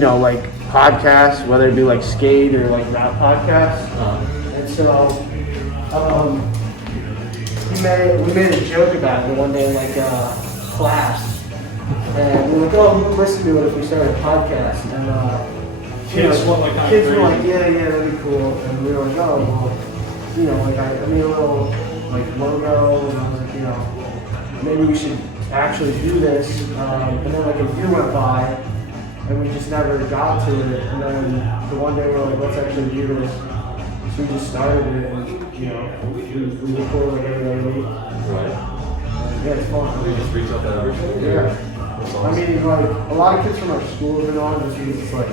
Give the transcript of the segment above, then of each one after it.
like podcasts, whether it be like skate or like rap podcasts. And so we made a joke about it one day in like class, and we were like, oh, we would listen to it if we started a podcast. And kids were like, yeah, that'd be cool. And we were like, oh, well, like I made a little like logo, and I was like, maybe we should actually do this. And then like a year went by, and we just never got to it. And then the one day we were like, let's actually do this. So we just started it, and we record like every other week. Right. Yeah, it's fun. We just reach out to everybody. Yeah. I mean, like a lot of kids from our school have been on just because it's like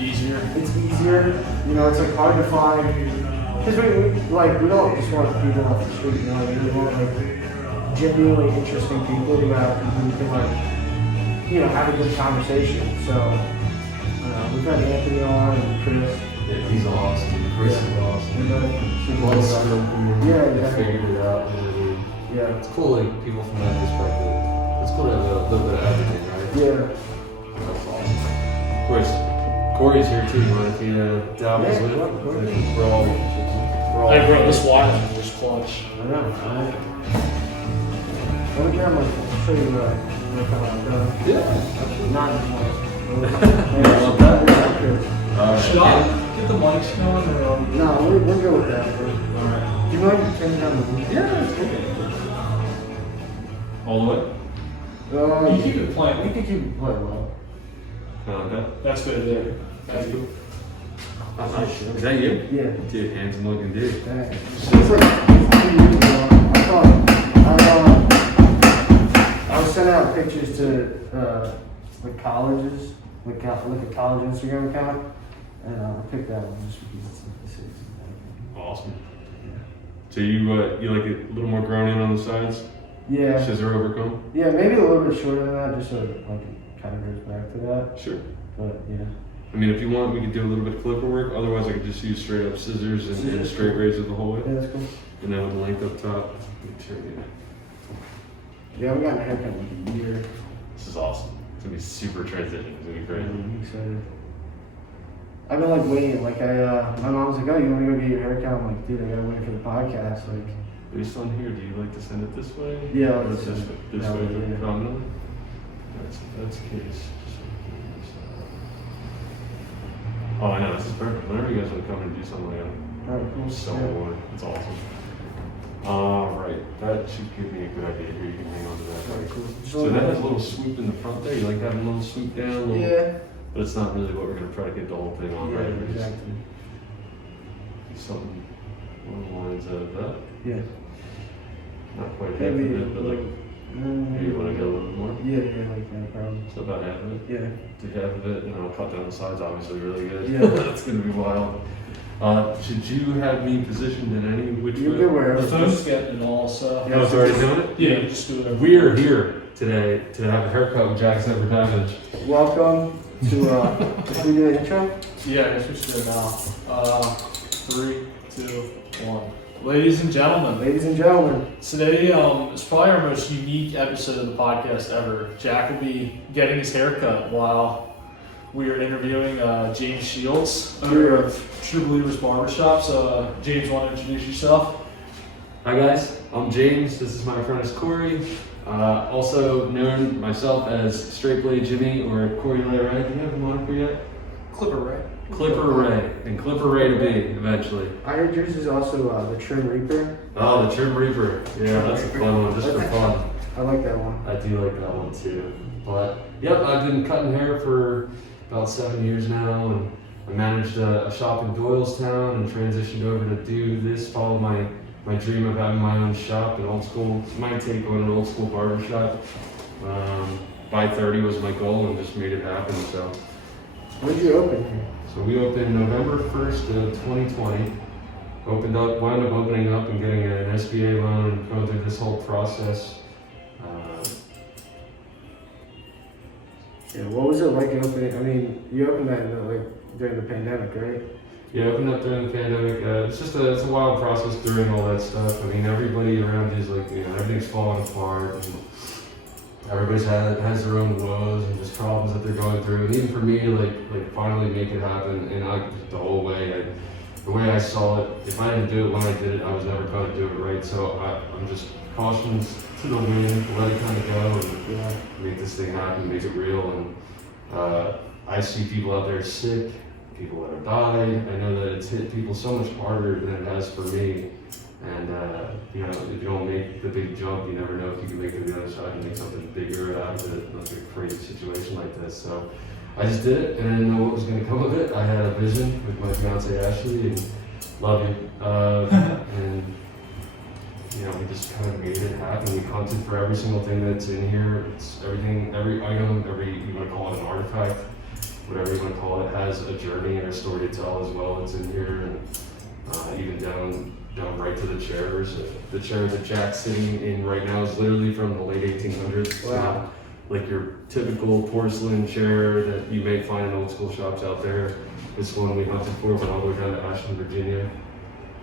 easier. It's easier. It's like hard to find because we don't just want people off the street. We want like genuinely interesting people who can like have a good conversation. So we've had Anthony on and Chris. Yeah, he's awesome. Chris is awesome. They figured it out. Yeah. It's cool, like people from that perspective. It's cool to have a little bit of everything, right? Yeah. That's awesome. Of course, Cory's here too. You want to dabbles with it? We're all. Hey bro, this watch is just clutch. I know. Let me grab I'll show you what Yeah. not anymore. You want that? Should I get the mics going or? No, we'll go with that. Bro. Alright. Do you mind turning down the volume? Yeah, it's okay. All the way? You keep it playing. We can keep it playing well. Okay. That's good there. That's cool. Is that you? Yeah. Dude, handsome looking dude. It's like 2 years ago. I was sending out pictures to like colleges, like a college Instagram account, and I picked that one just because it's like the six. Awesome. So you like it a little more grown in on the sides? Yeah. Scissor overcome? Yeah, maybe a little bit shorter than that, just so it kind of goes back to that. Sure. But yeah. I mean, if you want, we could do a little bit of clipper work. Otherwise, I could just use straight up scissors and straight razor the whole way. Yeah, that's cool. And then with the length up top. Yeah, we got a haircut in like a year. This is awesome. It's gonna be super transition. It's gonna be great. I'm excited. I've been like waiting. Like my mom was like, "Oh, you want to go get your haircut?" I'm like, "Dude, I gotta wait for the podcast." Like, based on here, do you like to send it this way? Yeah, or let's this send way? it that way, yeah. Predominantly? That's the case. Oh, I know. This is perfect. Whenever you guys want to come and do something like that, alright, cool. so it's awesome. Right. That should give me a good idea here. You can hang on to that. Alright, cool. So that has a little swoop in the front there. You like having a little swoop down? A little, Yeah. But it's not really what we're going to try to get the whole thing on, Yeah, right? We're just exactly. something along the lines of that. Yeah. Not quite half Maybe of it, but like, maybe you want to get a little bit more? Yeah, like that problem. So about half of it? Yeah. To half of it, and I'll cut down the sides, obviously, really good. Yeah. That's going to be wild. Should you have me positioned in any which You way? can wherever. The phone's getting it all, so. Oh, it's already doing it? Yeah, just do it. We're here today to have a haircut with Jackson Advertising. Welcome to, should we do the intro? Yeah, I guess we should do it now. 3, 2, 1. Ladies and gentlemen, Ladies and gentlemen. today is probably our most unique episode of the podcast ever. Jack will be getting his haircut while we are interviewing James Shields, owner of True Believers Barbershop. So, James, want to introduce yourself? Hi guys, I'm James. This is my apprentice Cory. Also known myself as Straight Blade Jimmy or Cory Ray. Do you have a moniker yet? Clipper Ray. Clipper Ray, and Clipper Ray to be eventually. I heard yours is also the Trim Reaper. Oh, the Trim Reaper. Yeah, that's a fun one, just for fun. I like that one. I do like that one too. But yep, I've been cutting hair for about 7 years now, and I managed a shop in Doylestown and transitioned over to do this, follow my dream of having my own shop, an old school, my take on an old school barbershop. By 30 was my goal and just made it happen. So When did you open here? So we opened November 1st of 2020. Wound up opening up and getting an SBA loan and going through this whole process. Yeah, what was it like opening? I mean, you opened that during the pandemic, right? Yeah, opened up during the pandemic. It's a wild process during all that stuff. I mean, everybody around you is like, everything's falling apart. everybody's has their own woes and just problems that they're going through. And even for me, like finally make it happen, and the whole way, the way I saw it, if I didn't do it when I did it, I was never going to do it right. So I'm just cautioned to the wind, let it kind of go, and make this thing happen, make it real. And I see people out there sick, people that have died. I know that it's hit people so much harder than it has for me. And you know, if you don't make the big jump, you never know if you can make it to the other side and make something bigger out of it, like a crazy situation like this. So I just did it, and I didn't know what was going to come of it. I had a vision with my fiance Ashley, and love you. And you know, we just kind of made it happen. We hunted for every single thing that's in here. It's everything, every item, you want to call it an artifact, whatever you want to call it, has a journey and a story to tell as well. It's in here, and even down right to the chairs. The chair that Jack's sitting in right now is literally from the late 1800s. Wow. Like your typical porcelain chair that you may find in old school shops out there. This one we hunted for, went all the way down to Ashland, Virginia,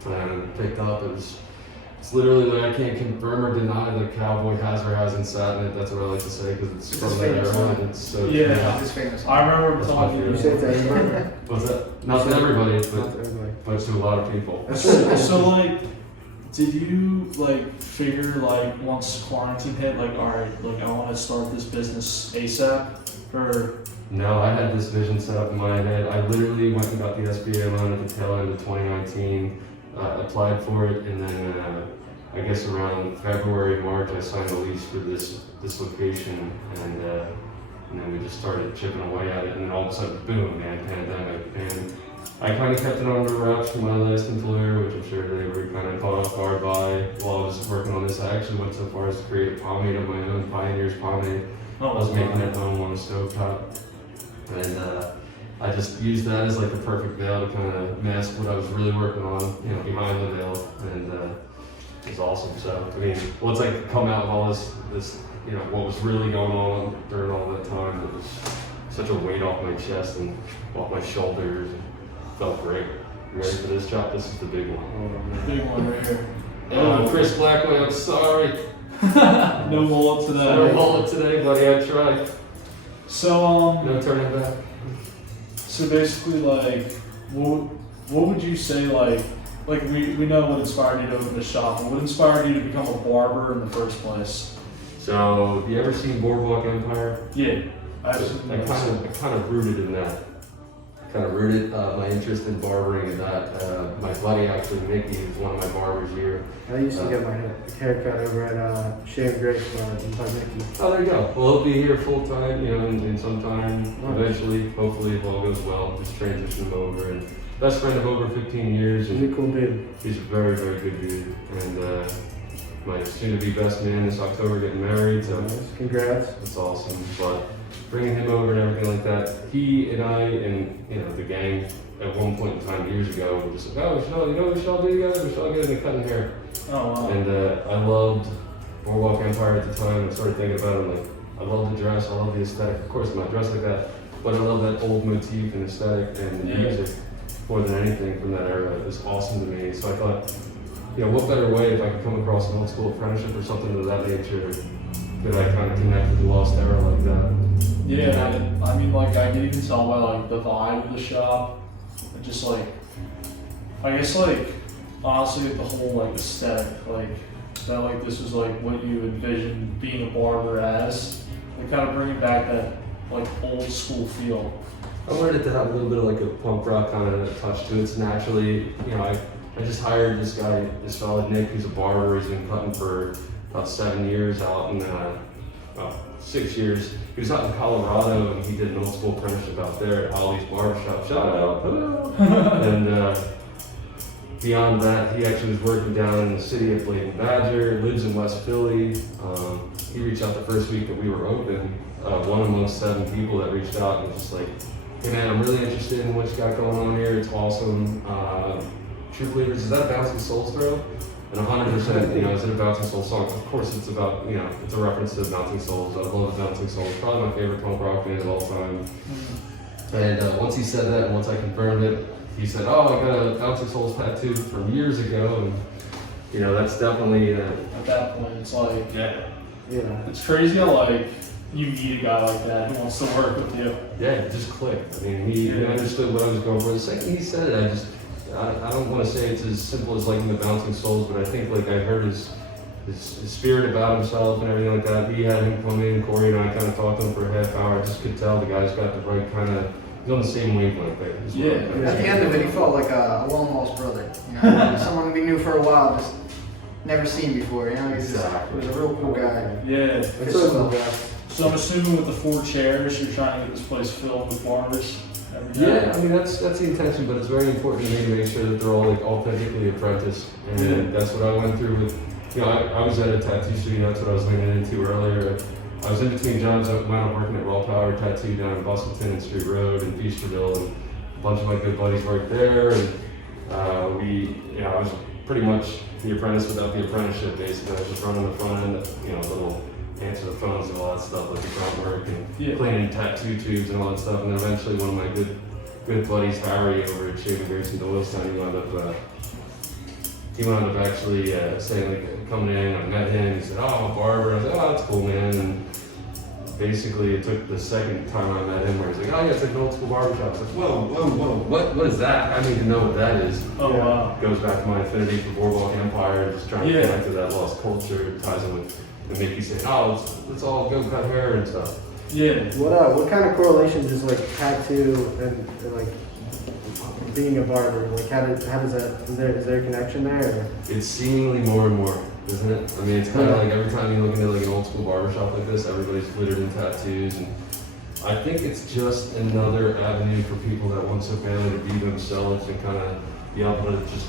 and picked up. It's literally like, I can't confirm or deny that a cowboy has or hasn't sat in it. That's what I like to say, because it's from that era, and it's so Yeah. It's famous. I remember That's talking my You to say it to everybody? What's that? Not to everybody, Not but to everybody. to a lot of people. That's really cool. So like, did you like figure like once quarantine hit, like, all right, like I want to start this business ASAP, or? No, I had this vision set up in my head. I literally went and got the SBA loan at the tail end of 2019, applied for it, and then I guess around February, March, I signed a lease for this location, and then we just started chipping away at it, and then all of a sudden, boom, man, pandemic. And I kind of kept it under wraps for my last employer, which I'm sure they were kind of caught off guard by while I was working on this. I actually went so far as to create a pomade of my own, Pioneer's pomade. I was making it at home on a stovetop, and I just used that as like the perfect veil to kind of mask what I was really working on, you know, behind the veil, and it was awesome. So, I mean, once I come out of all this, you know, what was really going on during all that time, it was such a weight off my chest and off my shoulders. Felt great. You ready for this job? This is the big one. Big one right here. Chris Blackway, I'm sorry. No mullet today. No mullet today, buddy. I tried. So No turning back. So basically, like, what would you say, like we know what inspired you to open the shop, but what inspired you to become a barber in the first place? So, you ever seen Boardwalk Empire? Yeah, I kind of rooted in that. Kind of rooted my interest in barbering in that. My buddy, actually, Mickey, who's one of my barbers here. I used to get my haircut over at Shave Grace in Mickey. Oh, there you go. Well, he'll be here full time, you know, in some time. Eventually, hopefully, if all goes well, just transition him over. And best friend of over 15 years. He's a cool dude. He's a very, very good dude. And my soon-to-be best man this October getting married, so Nice. Congrats. that's awesome. But bringing him over and everything like that, he and I and, you know, the gang at one point in time years ago were just like, oh, we should all, you know what we should all do together? We should all get into cutting hair. Oh wow. And I loved Boardwalk Empire at the time. I started thinking about it, like, I love the dress, I love the aesthetic. Of course, I'm not dressed like that, but I love that old motif and aesthetic, and the music more than anything from that era is awesome to me. So I thought, you know, what better way if I could come across an old school apprenticeship or something of that nature, could I kind of connect with the lost era like that? Yeah, I mean, like, I can even tell by, like, the vibe of the shop, and just, like, I guess, like, honestly, like, the whole, like, aesthetic, like, that, like, this was, like, what you envisioned being a barber as, like, kind of bringing back that, like, old school feel. I wanted it to have a little bit of like a punk rock kind of touch to it. It's naturally, you know, I just hired this guy, this fella Nick, who's a barber. He's been cutting for about 7 years out in, 6 years. He was out in Colorado and he did an old school apprenticeship out there at Ollie's Barbershop. Shout out. And beyond that, he actually was working down in the city of Bladen Badger, lives in West Philly. He reached out the first week that we were open, one amongst 7 people that reached out and was just like, hey man, I'm really interested in what you got going on here. It's awesome. True Believers, is that a Bouncing Souls throw? And 100%, you know, is it a Bouncing Souls song? Of course it's about, you know, it's a reference to Bouncing Souls. I love Bouncing Souls. Probably my favorite punk rock band of all time. And once he said that, and once I confirmed it, he said, oh, I got a Bouncing Souls tattoo from years ago. And, you know, that's definitely, At that point, it's like, yeah. Yeah. It's crazy how like you meet a guy like that who wants to work with you. Yeah, it just clicked. I mean, he understood what I was going for. The second he said it, I don't want to say it's as simple as liking the bouncing souls, but I think like I heard his spirit about himself and everything like that. He had him come in, Cory and I kind of talked to him for a half hour. I just could tell the guy's got the right kind of, he's on the same wavelength there. Yeah. At the end of it, he felt like a long lost brother. You know, someone we knew for a while, just never seen before. You know, he was a real cool guy. Yeah. It's so cool. So I'm assuming with the 4 chairs, you're trying to get this place filled with barbers. Yeah, I mean that's the intention, but it's very important to me to make sure that they're all like authentically apprentice, and that's what I went through with. You know, I was at a tattoo studio. That's what I was leaning into earlier. I was in between jobs. I wound up working at Raw Power Tattoo down in Bustleton and Street Road and Feasterville, and a bunch of my good buddies worked there. And I was pretty much the apprentice without the apprenticeship. Basically, I was just running the front end, little answer the phones and all that stuff, like the front work and cleaning tattoo tubes and all that stuff. And then eventually, one of my good buddies, Harry, over at Cheddar in Doylestown, he wound up actually saying, like, coming in, I met him, he said, "Oh, I'm a barber." I was like, "Oh, that's cool, man." And basically, it took the second time I met him where he's like, "Oh, yeah, it's like an old school barbershop." I was like, whoa, what is that? I need to know what that is. Oh, wow. Goes back to my affinity for Boardwalk Empire, just trying to connect to that lost culture, ties in with Mickey saying, "Oh, let's all go cut hair and stuff." Yeah. What kind of correlation does like tattoo and like being a barber, like how does that, is there a connection there? Or? It's seemingly more and more, isn't it? I mean, it's kind of like every time you look into like an old school barbershop like this, everybody's glittered in tattoos, and I think it's just another avenue for people that want so badly to be themselves and kind of be able to just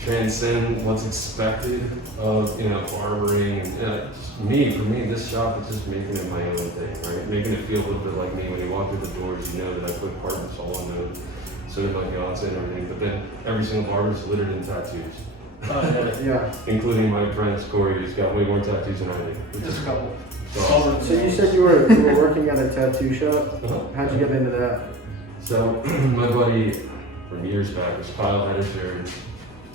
transcend what's expected of, barbering. And for me, this shop is just making it my own thing, right? Making it feel a little bit like me. When you walk through the doors, you know that I put heart and soul into it. Sort of like Beyonce and everything, but then every single barber is littered in tattoos. Yeah. Including my apprentice Cory, who's got way more tattoos than I do. Just a couple. So you said you were working at a tattoo shop. How'd you get into that? So my buddy from years back was Kyle Hedisher.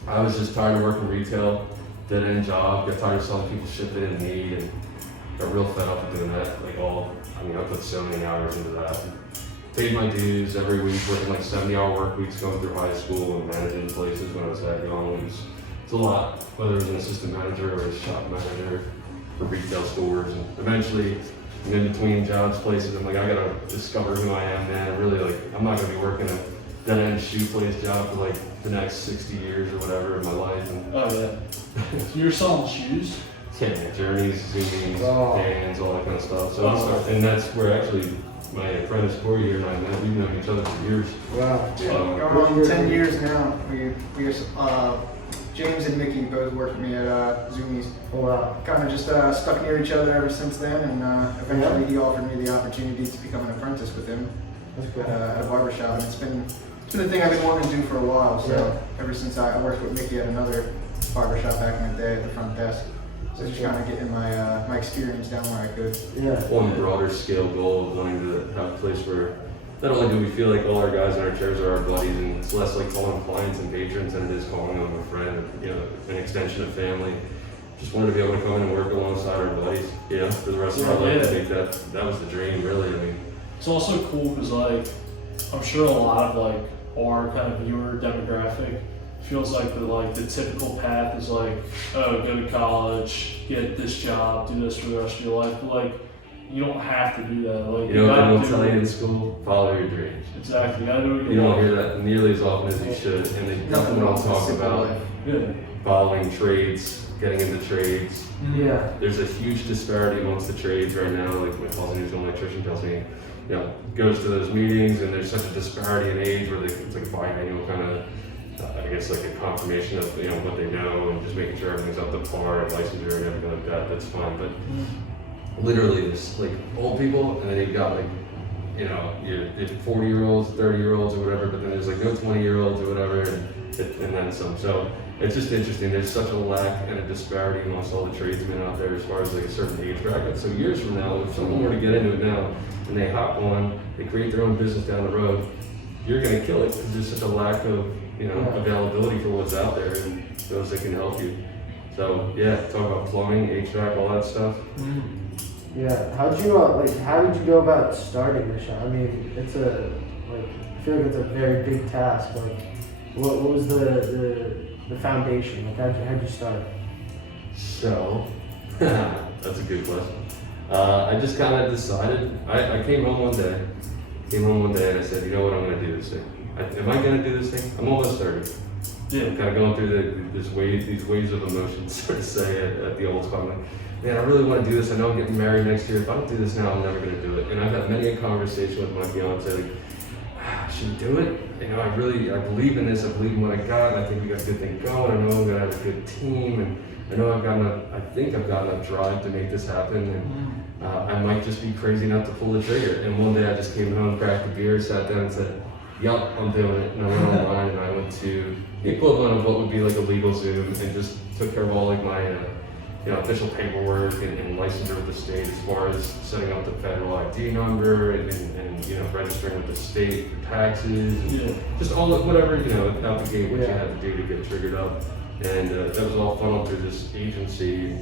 I was just tired of working retail, dead end job, got tired of selling people shit they didn't need, and got real fed up with doing that. I put so many hours into that. Paid my dues every week, working like 70-hour work weeks, going through high school and managing places when I was that young. It's a lot, whether it was an assistant manager or a shop manager for retail stores. And eventually, in between jobs, places, I'm like, I gotta discover who I am, man. I'm not gonna be working a dead-end shoe place job for like the next 60 years or whatever in my life. And So you're selling shoes? yeah, Journeys, Zoomies, Vans, all that kind of stuff. So and that's where actually my apprentice Cory here and I met. We've known each other for years. Wow. Going on 10 years now. James and Mickey both worked with me at Zoomies. Oh, wow. Kind of just stuck near each other ever since then, and eventually he offered me the opportunity to become an apprentice with him at a barbershop. And it's been a thing I've been wanting to do for a while. So ever since I worked with Mickey at another barbershop back in the day at the front desk. So just trying to get my experience down where I could. Yeah. One broader scale goal of wanting to have a place where not only do we feel like all our guys in our chairs are our buddies, and it's less like calling them clients and patrons than it is calling them a friend, an extension of family. Just wanted to be able to come in and work alongside our buddies, for the rest of our life. I think that was the dream, really. I mean, it's also cool because I'm sure a lot of our kind of viewer demographic feels like the typical path is go to college, get this job, do this for the rest of your life. But you don't have to do that. You know what they don't tell you in school? Follow your dreams. Exactly. You don't hear that nearly as often as you should, and they definitely don't talk about following trades, getting into trades. Yeah. There's a huge disparity amongst the trades right now. Like my cousin who's an electrician tells me, goes to those meetings, and there's such a disparity in age where it's like a biannual kind of, like a confirmation of what they know, and just making sure everything's up to par, licensure and everything like that. That's fine, but literally there's old people, and then you've got your 40-year-olds, 30-year-olds or whatever, but then there's no 20-year-olds or whatever, and then some. So it's just interesting. There's such a lack and a disparity amongst all the tradesmen out there as far as a certain age bracket. So years from now, if someone were to get into it now and they hop on, they create their own business down the road, you're going to kill it because there's such a lack of availability for what's out there and those that can help you. So yeah, talk about plumbing, HVAC, all that stuff. Yeah. How did you go about starting the shop? I mean, it's I feel like it's a very big task. Like, what was the foundation? Like, how'd you start? So, that's a good question. I just kind of decided, I came home one day and I said, you know what, I'm going to do this thing. Am I going to do this thing? I'm almost 30. Yeah. I'm kind of going through these waves of emotions, so to say, at the old spot. I'm like, man, I really want to do this. I know I'm getting married next year. If I don't do this now, I'm never going to do it. And I've had many a conversation with my fiance, like, should we do it? You know, I believe in this. I believe in what I got. I think we got a good thing going. I know I'm going to have a good team. And I know I think I've got enough drive to make this happen. And I might just be crazy enough to pull the trigger. And one day I just came home, cracked a beer, sat down and said, yup, I'm doing it. And I went online and I went to the equivalent of what would be like a legal Zoom and just took care of all like my official paperwork and licensure with the state as far as setting up the federal ID number and registering with the state for taxes and just all whatever out the gate what you had to do to get triggered up. And that was all funneled through this agency.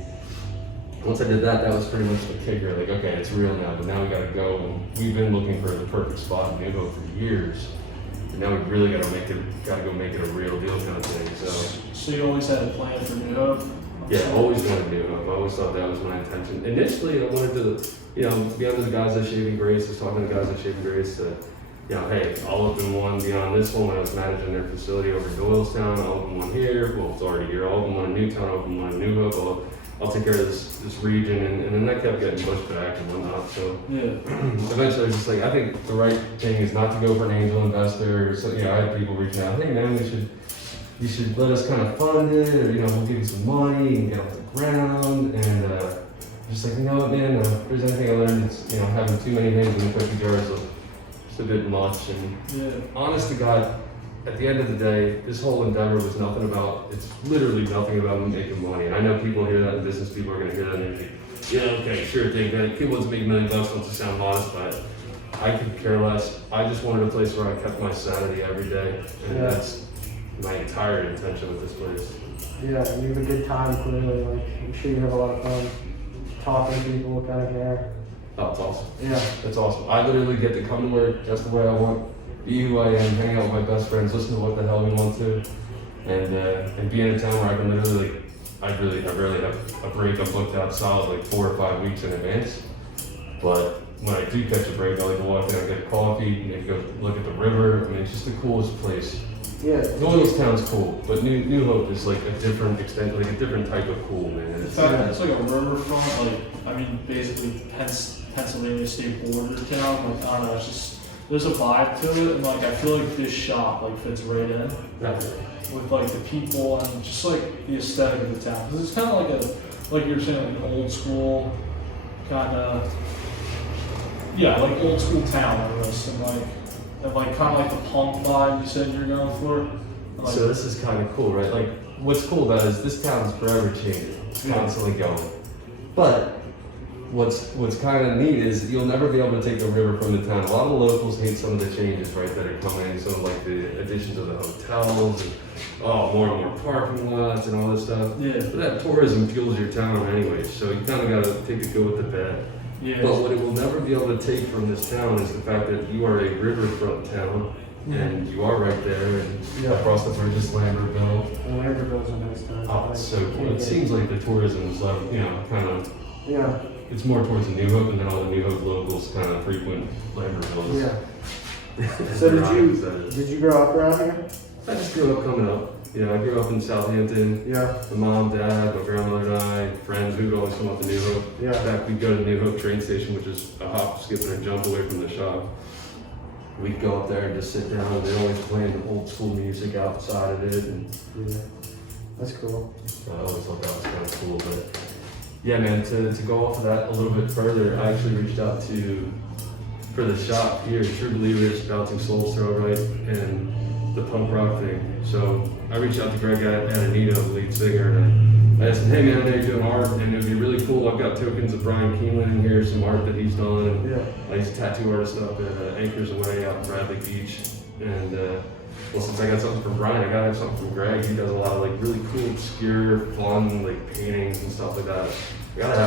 Once I did that, that was pretty much the kicker. Like, okay, it's real now, but now we gotta go. And we've been looking for the perfect spot in New Hope for years. And now we really gotta go make it a real deal kind of thing. So you always had a plan for New Hope? Yeah, always wanted New Hope. I always thought that was my intention. Initially, I wanted to, be under the guys at Shaving Grace, was talking to the guys at Shaving Grace to, hey, I'll open one beyond this one when I was managing their facility over in Doylestown. I'll open one here. Well, it's already here. I'll open one in Newtown. I'll open one in New Hope. I'll take care of this region, and then that kept getting pushed back and whatnot. So eventually I was just like, I think the right thing is not to go for an angel investor. So I had people reaching out, hey man, you should let us kind of fund it, or we'll give you some money and get off the ground. And just like, you know what, man, if there's anything I learned, it's having too many hands in the cookie jar is just a bit much. And honest to God, at the end of the day, this whole endeavor was it's literally nothing about me making money. And I know people hear that in business, people are going to hear that and they're like, okay, sure thing, man. People want to make $1 million, want to sound modest, but I could care less. I just wanted a place where I kept my sanity every day. And that's my entire intention with this place. Yeah, and you have a good time, clearly. Like, I'm sure you have a lot of fun talking to people, kind of there. Oh, it's awesome. Yeah. It's awesome. I literally get to come to work just the way I want. Be who I am, hang out with my best friends, listen to what the hell we want to, and be in a town where I can literally, I rarely have a break. I'm booked out solid like 4 or 5 weeks in advance. But when I do catch a break, I like to walk in and get a coffee, maybe go look at the river. I mean, it's just the coolest place. Yeah. Doylestown's cool, but New Hope is like a different extent, like a different type of cool, man. It's like a riverfront, basically Pennsylvania state border town. Like, I don't know, it's just. There's a vibe to it, and I feel like this shop fits right in with the people and just the aesthetic of the town. Because it's kind of like you were saying, an old school kind of old school town almost, and kind of the punk vibe you said you're going for. So this is kind of cool, right? Like, what's cool about it is this town's forever changing. It's constantly going, but. What's kind of neat is you'll never be able to take the river from the town. A lot of the locals hate some of the changes, right, that are coming, some of the additions of the hotels, and more and more parking lots and all this stuff. Yeah. But that tourism fuels your town anyway, so you kind of got to take the good with the bad. Yeah. But what it will never be able to take from this town is the fact that you are a riverfront town, and you are right there, and across the bridge is Lambertville. Lambertville's a nice town. Oh, it's so cool. It seems like the tourism is kind of. Yeah. It's more towards the New Hope, and then all the New Hope locals kind of frequent Lambertville. Yeah. So did you grow up around here? I just grew up coming up. I grew up in Southampton. Yeah. My mom, dad, my grandmother, and I, friends, we would always come up to New Hope. Yeah. In fact, we'd go to the New Hope train station, which is a hop, skip, and a jump away from the shop. We'd go up there and just sit down, and they're always playing old school music outside of it. And that's cool. I always thought that was kind of cool, but. Yeah, man, to go off of that a little bit further, I actually reached out for the shop here, True Believers, Bouncing Souls Throw, right, and the punk rock thing. So I reached out to Greg Adanito, the lead singer, and I asked him, hey man, I know you're doing art, and it would be really cool. I've got tokens of Brian Keeneland in here, some art that he's done. And he's a tattoo artist up at Anchors Away out in Bradley Beach. And well, since I got something from Brian, I gotta have something from Greg. He does a lot of like really cool, obscure, fun like paintings and stuff like that. I gotta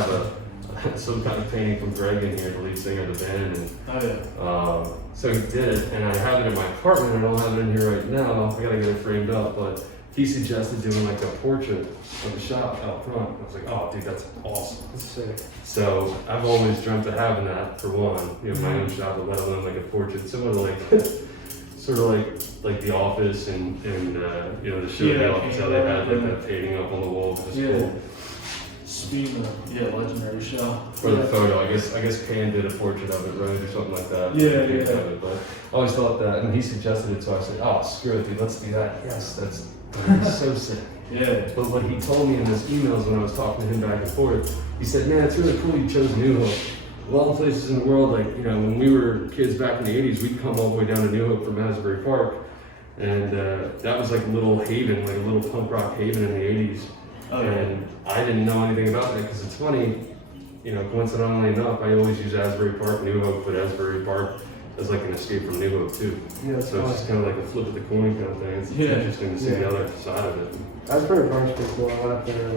have some kind of painting from Greg in here, the lead singer of the band. And Oh yeah. so he did it, and I have it in my apartment. I don't have it in here right now. I gotta get it framed up, but he suggested doing like a portrait of the shop out front. I was like, oh dude, that's awesome. That's sick. So I've always dreamt of having that for one, you know, my own shop, let alone like a portrait, similar to like, sort of like The Office and you know, the show Yeah, The Office, how they had like yeah. that painting up on the wall, which is Yeah. cool. Speaking of legendary show. For the photo, I guess Pan did a portrait of it, right, or something like that. Yeah, I think yeah. of it, but I always thought that, and he suggested it, so I said, oh, screw it, dude, let's do that. Yes, that's so sick. Yeah. But what he told me in his emails when I was talking to him back and forth, he said, man, it's really cool you chose New Hope. Of all the places in the world, like, you know, when we were kids back in the 80s, we'd come all the way down to New Hope from Asbury Park. And that was like a little haven, like a little punk rock haven in the 80s. Oh, yeah. And I didn't know anything about that because it's funny, you know, coincidentally enough, I always use Asbury Park, New Hope, but Asbury Park as like an escape from New Hope too. Yeah, So it's just kind of like a flip of the coin kind of thing. It's Yeah. interesting to see the other side of it. Asbury Park's pretty cool. I went up there.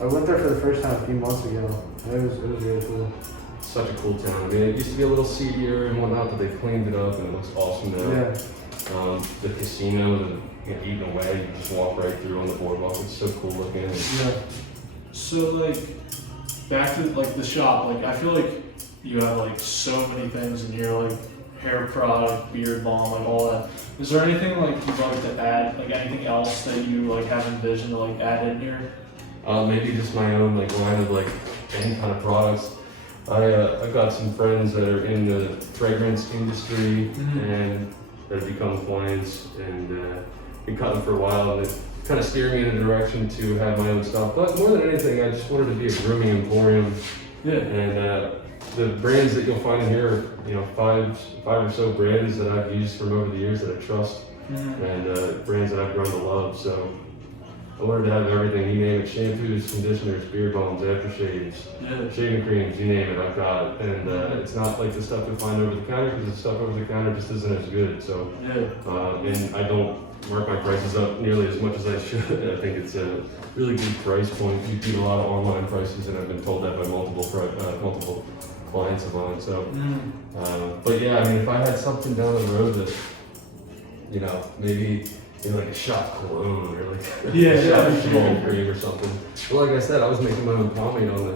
I went there for the first time a few months ago. It was really cool. Such a cool town. I mean, it used to be a little seedier and whatnot, but they cleaned it up and it looks awesome now. Yeah. The casino, you know, eating away, you just walk right through on the boardwalk. It's so cool looking. Yeah. So like, back to like the shop. Like I feel like you have like so many things in here, like hair product, beard balm, like all that. Is there anything like you'd like to add, like anything else that you like have envisioned to like add in here? Maybe just my own like line of like any kind of products. I've got some friends that are in the fragrance industry and that have become clients and been cutting for a while, and it kind of steered me in a direction to have my own stuff. But more than anything, I just wanted to be a grooming emporium. Yeah. And the brands that you'll find in here are, you know, five or so brands that I've used from over the years that I trust, and brands that I've grown to love. So I wanted to have everything, you name it, shampoos, conditioners, beard balms, aftershaves, shaving creams, you name it, I've got it. And it's not like the stuff you'll find over the counter, because the stuff over the counter just isn't as good. So, and I don't mark my prices up nearly as much as I should. I think it's a really good price point. You beat a lot of online prices, and I've been told that by multiple clients of mine. So, but yeah, I mean, if I had something down the road that, you know, maybe like a shot cologne or like a shot of shaving cream or something. Well, like I said, I was making my own pomade on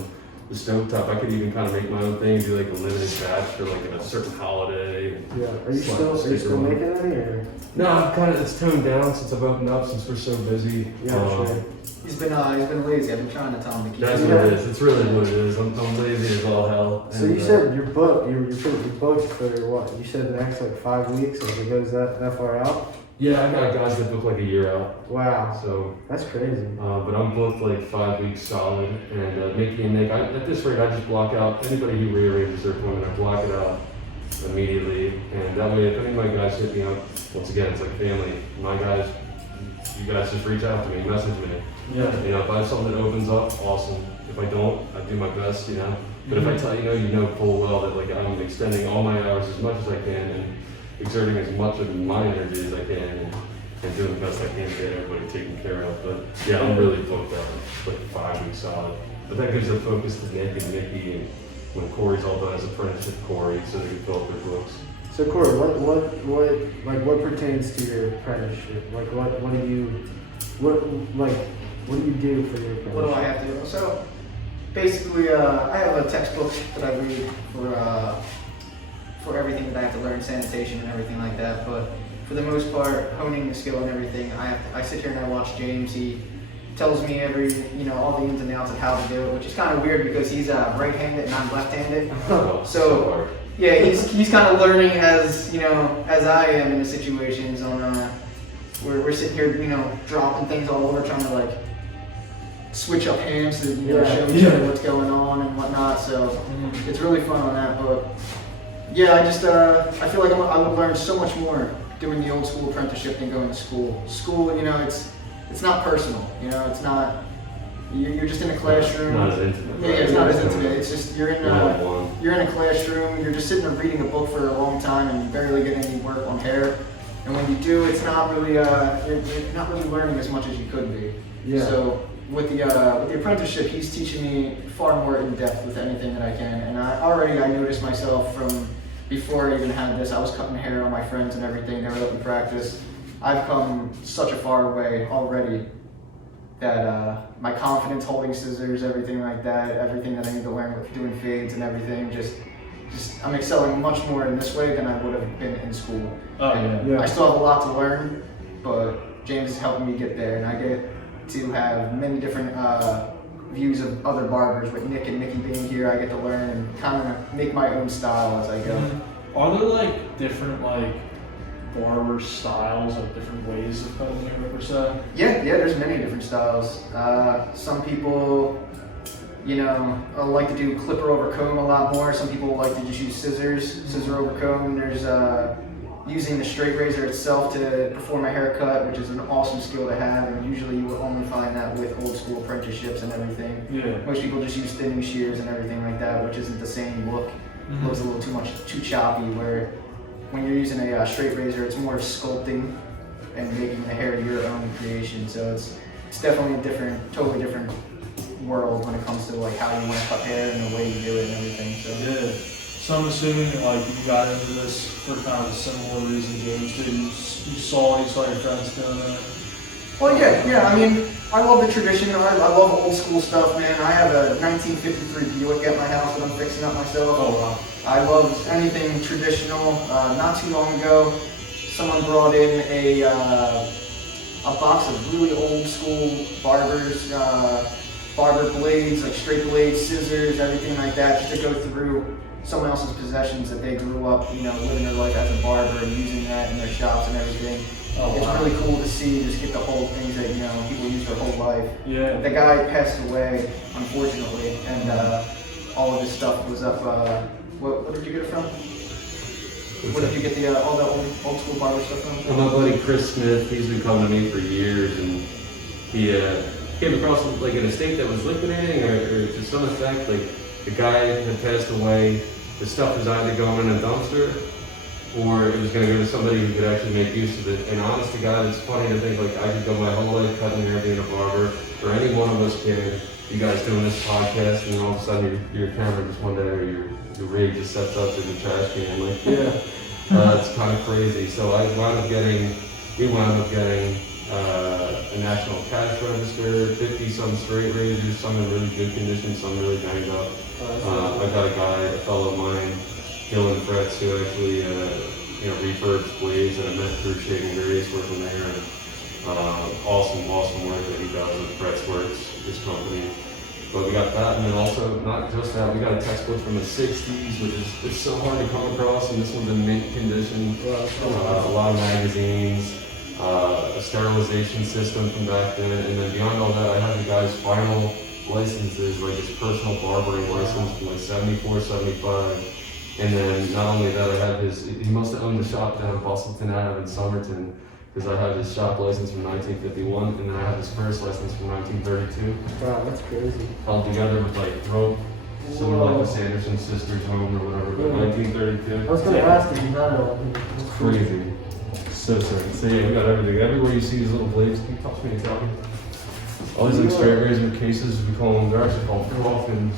the stovetop. I could even kind of make my own thing, do like a limited batch for like a certain holiday. Yeah. Are you still making any or? No, it's toned down since I've opened up, since we're so busy. Yeah, sure. He's been lazy. I've been trying to tell him to keep. That's what it is. It's really what it is. I'm lazy as all hell. So you said you're booked. You're booked for what? You said the next like 5 weeks. Or it goes that far out? Yeah, I got guys that book like a year out. Wow. So that's crazy. But I'm booked like 5 weeks solid, and at this rate, I just block out anybody who rearranges their appointment. I block it out immediately, and that way, if any of my guys hit me up, once again, it's like family. My guys, you guys just reach out to me, message me. Yeah. You know, if I have something that opens up, awesome. If I don't, I do my best. You know. But if I tell you know full well that like I'm extending all my hours as much as I can and exerting as much of my energy as I can and doing the best I can to get everybody taken care of. But yeah, I'm really booked out like 5 weeks solid. But that gives the focus to Nick and Mickey, and when Cory's all done as apprenticeship Cory, so they can fill up their books. So Cory, what pertains to your apprenticeship? Like what do you do for your apprenticeship? What do I have to do? So basically, I have a textbook that I read for everything that I have to learn, sanitation and everything like that. But for the most part, honing the skill and everything, I sit here and I watch James. He tells me all the ins and outs of how to do it, which is kind of weird because he's right-handed and I'm left-handed. So yeah, he's kind of learning as I am in the situations on we're sitting here, dropping things all over, trying to like switch up hands to show each other what's going on and whatnot. So it's really fun on that. But yeah, I feel like I would learn so much more doing the old school apprenticeship than going to school. School, it's not personal. It's not You're just in a classroom. Not as intimate. Yeah, it's not as intimate. It's just you're in One-on-one. a classroom. You're just sitting there reading a book for a long time, and you barely get any work on hair. And when you do, it's not really you're not really learning as much as you could be. Yeah. So with the apprenticeship, he's teaching me far more in depth with anything that I can. And I noticed myself from before I even had this. I was cutting hair on my friends and everything. They were letting me practice. I've come such a far way already that my confidence holding scissors, everything like that, everything that I need to learn with doing fades and everything, just I'm excelling much more in this way than I would have been in school. Yeah. I still have a lot to learn, but James is helping me get there, and I get to have many different views of other barbers. With Nick and Nikki being here, I get to learn and kind of make my own style as I go. Are there like different like barber styles, like different ways of cutting hair per se? Yeah, there's many different styles. Some people, like to do clipper over comb a lot more. Some people like to just use scissor over comb. There's using the straight razor itself to perform a haircut, which is an awesome skill to have, and usually you will only find that with old school apprenticeships and everything. Yeah. Most people just use thinning shears and everything like that, which isn't the same look. Looks a little too choppy, where when you're using a straight razor, it's more sculpting and making the hair your own creation. So it's definitely a totally different world when it comes to like how you want to cut hair and the way you do it and everything. So Yeah. So I'm assuming like you got into this for kind of a similar reason James did. You saw your friends doing it. Well, yeah. I mean, I love the tradition. I love old school stuff, man. I have a 1953 Buick at my house that I'm fixing up myself. Oh wow. I love anything traditional. Not too long ago, someone brought in a box of really old school barber blades, like straight blades, scissors, everything like that, just to go through someone else's possessions that they grew up, living their life as a barber and using that in their shops and everything. Oh, it's wow. really cool to see, just get the whole things that people use their whole life. Yeah. The guy passed away, unfortunately, and all of this stuff was up. What did you get it from? What did you get all the old school barber stuff from? My buddy Chris Smith, he's been coming to me for years, and he came across like an estate that was liquidating, or to some effect, like the guy had passed away. The stuff was either going in a dumpster, or it was going to go to somebody who could actually make use of it. And honest to God, it's funny to think like I could go my whole life cutting hair, being a barber, or any one of us can. You guys doing this podcast, and then all of a sudden your camera just one day, or your rig just sets up in the trash can. Like, it's kind of crazy. So we wound up getting a national cash register, 50-some straight razors, some in really good condition, some really banged up. I got a fellow of mine, Dylan Fretz, who actually refurbs blades, and I met through Shaving Grace working there. And, awesome work that he does with Fretz Works, his company. But we got that, and then also, not just that, we got a textbook from the 60s, which is it's so hard to come across, and this one's in mint condition. A lot of magazines, a sterilization system from back then, and then beyond all that, I have the guy's final licenses, like his personal barbering license from like 74, 75. And then not only that, I have he must have owned the shop down Bustleton Ave in Somerton, because I have his shop license from 1951, and then I have his first license from 1932. Wow, that's crazy. Held together with like rope, similar like the Sanderson sisters home or whatever, but 1932. I was going to ask if you had one. It's crazy. So sorry. So yeah, we got everything. Everywhere you see these little blades, can you touch me and tell me? All these like straight razor cases, we call them, they're actually called coffins.